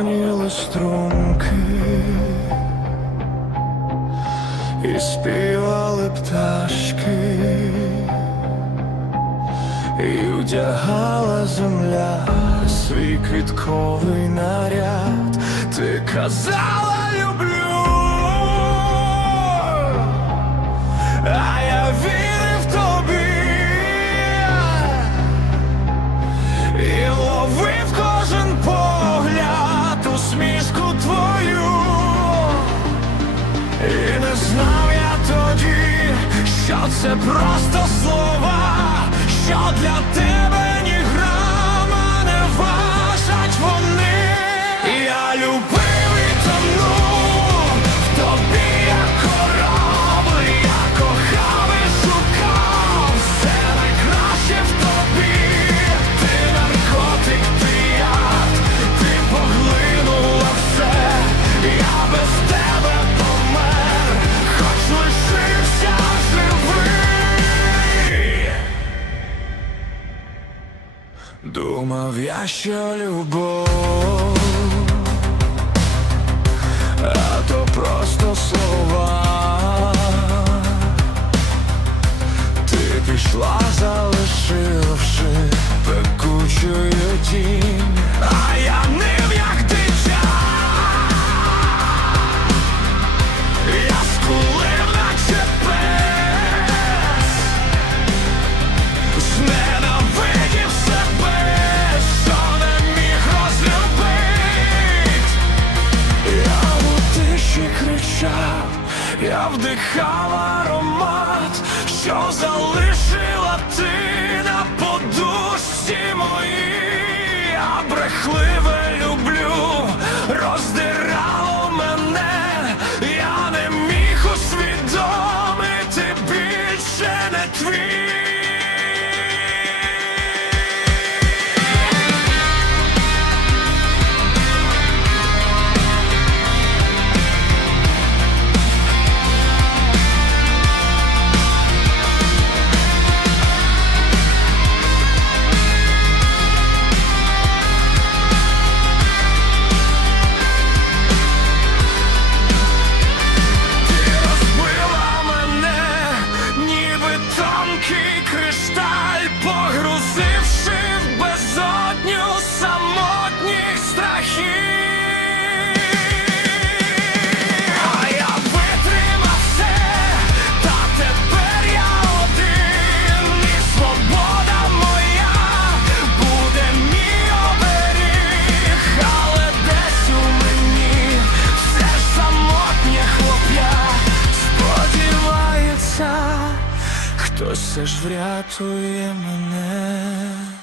Дзвоніли струмки і співали пташки, и вдягала земля свій квітковий наряд, ти казала люблю. А я. це просто слова, що для тебе. Думав я, що любов. я вдихав аромат, що залишив. Хтось все ж врятує мене.